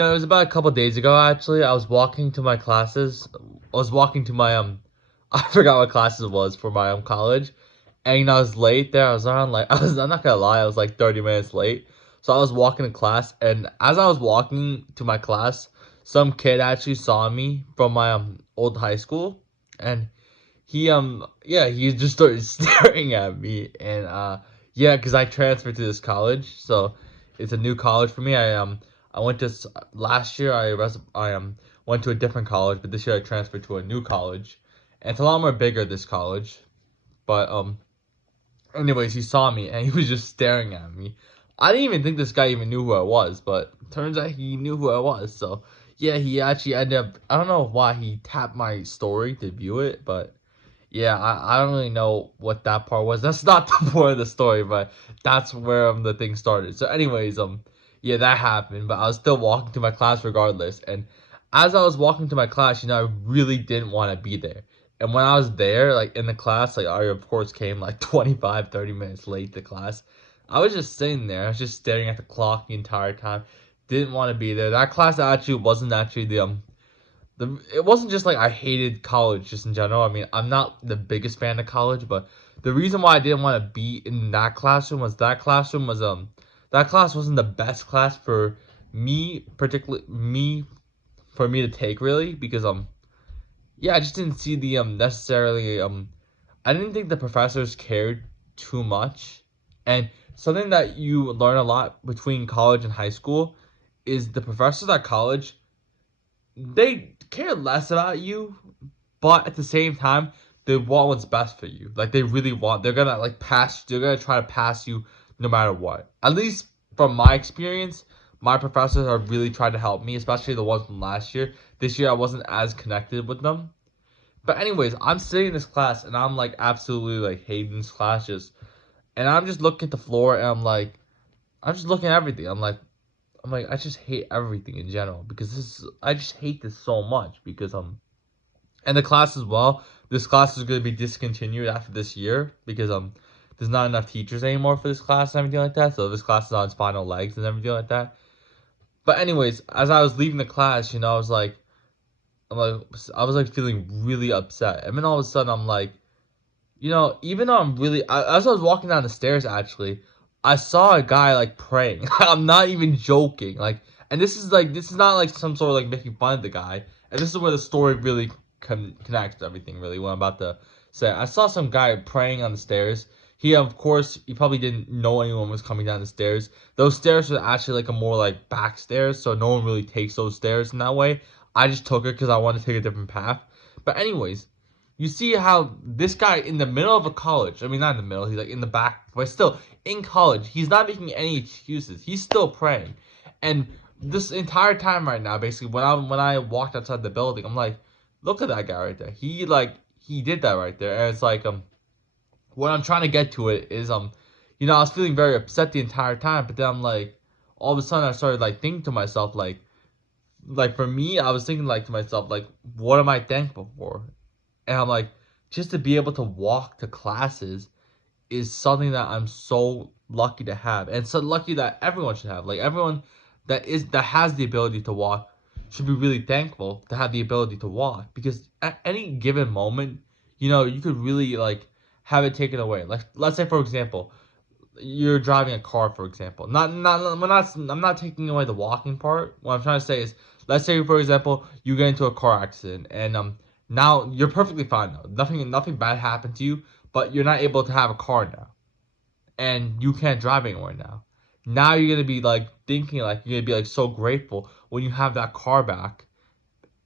It was about a couple days ago actually. I was walking to my classes. I was walking to my I forgot what classes it was for my college. And I was late there. I was on like I'm not gonna lie, I was like 30 minutes late. So I was walking to class, and as I was walking to my class, some kid actually saw me from my old high school, and he just started staring at me. And yeah, because I transferred to this college, so it's a new college for me. I went to last year. I went to a different college, but this year I transferred to a new college, and it's a lot more bigger, this college. But anyways, he saw me and he was just staring at me. I didn't even think this guy even knew who I was, but turns out he knew who I was. So yeah, he actually ended up. I don't know why he tapped my story to view it, but yeah, I don't really know what that part was. That's not the point of the story, but that's where the thing started. So, anyways, yeah, that happened. But I was still walking to my class regardless. And as I was walking to my class, I really didn't want to be there. And when I was there, like in the class, like I of course came like 25, 30 minutes late to class. I was just sitting there. I was just staring at the clock the entire time. Didn't want to be there. That class actually wasn't actually the it wasn't just like I hated college just in general. I mean, I'm not the biggest fan of college, but the reason why I didn't want to be in that class wasn't the best class for me, particularly me for me to take really because yeah, I just didn't see the necessarily I didn't think the professors cared too much. And something that you learn a lot between college and high school is the professors at college, they care less about you, but at the same time, they want what's best for you. Like they really want. They're gonna like pass. They're gonna try to pass you no matter what. At least from my experience, my professors have really tried to help me, especially the ones from last year. This year, I wasn't as connected with them. But anyways, I'm sitting in this class and I'm like absolutely like hating this class just, and I'm just looking at the floor and I'm just looking at everything. I'm like I just hate everything in general because I just hate this so much because and the class as well. This class is going to be discontinued after this year because there's not enough teachers anymore for this class and everything like that. So this class is on its final legs and everything like that. But anyways, as I was leaving the class, I'm like I was like feeling really upset, and then all of a sudden I'm like, even though as I was walking down the stairs, actually, I saw a guy like praying. I'm not even joking. And this is not like some sort of like making fun of the guy. And this is where the story really connects to everything. Really, what I'm about to say. I saw some guy praying on the stairs. Of course, he probably didn't know anyone was coming down the stairs. Those stairs were actually like a more like back stairs, so no one really takes those stairs in that way. I just took it because I wanted to take a different path. But anyways, you see how this guy in the middle of a college, I mean, not in the middle, he's like in the back, but still in college, he's not making any excuses. He's still praying. And this entire time right now, basically, when I walked outside the building, I'm like, look at that guy right there. He did that right there. And it's like what I'm trying to get to it is I was feeling very upset the entire time, but then I'm like, all of a sudden I started like thinking to myself like for me, I was thinking like to myself, like, what am I thankful for? And I'm like, just to be able to walk to classes is something that I'm so lucky to have, and so lucky that everyone should have. Like everyone that has the ability to walk should be really thankful to have the ability to walk because at any given moment, you could really like have it taken away. Like let's say for example, you're driving a car, for example. I'm not taking away the walking part. What I'm trying to say is, let's say for example, you get into a car accident, and now you're perfectly fine though. Nothing bad happened to you, but you're not able to have a car now, and you can't drive anywhere now. Now you're gonna be like thinking like you're gonna be like so grateful when you have that car back,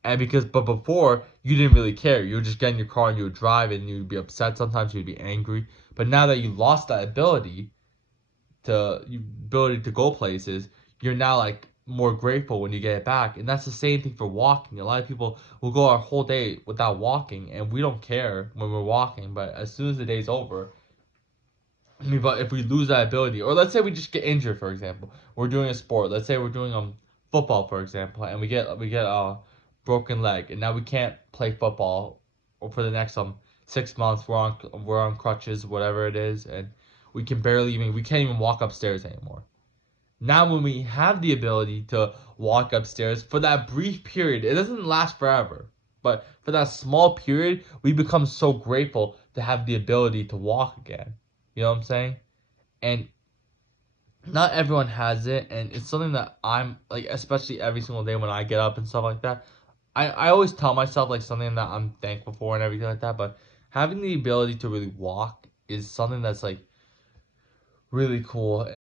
and but before you didn't really care. You were just getting your car and you would drive, and you'd be upset. Sometimes you'd be angry. But now that you lost that ability to go places, you're now like more grateful when you get it back. And that's the same thing for walking. A lot of people will go our whole day without walking, and we don't care when we're walking. But as soon as the day's over, I mean, but if we lose that ability, or let's say we just get injured, for example, we're doing a sport. Let's say we're doing football, for example, and we get a broken leg, and now we can't play football, or for the next 6 months we're on crutches, whatever it is, and we can't even walk upstairs anymore. Now when we have the ability to walk upstairs for that brief period, it doesn't last forever, but for that small period, we become so grateful to have the ability to walk again. You know what I'm saying? And not everyone has it, and it's something that I'm like, especially every single day when I get up and stuff like that. I always tell myself like something that I'm thankful for and everything like that, but having the ability to really walk is something that's like really cool.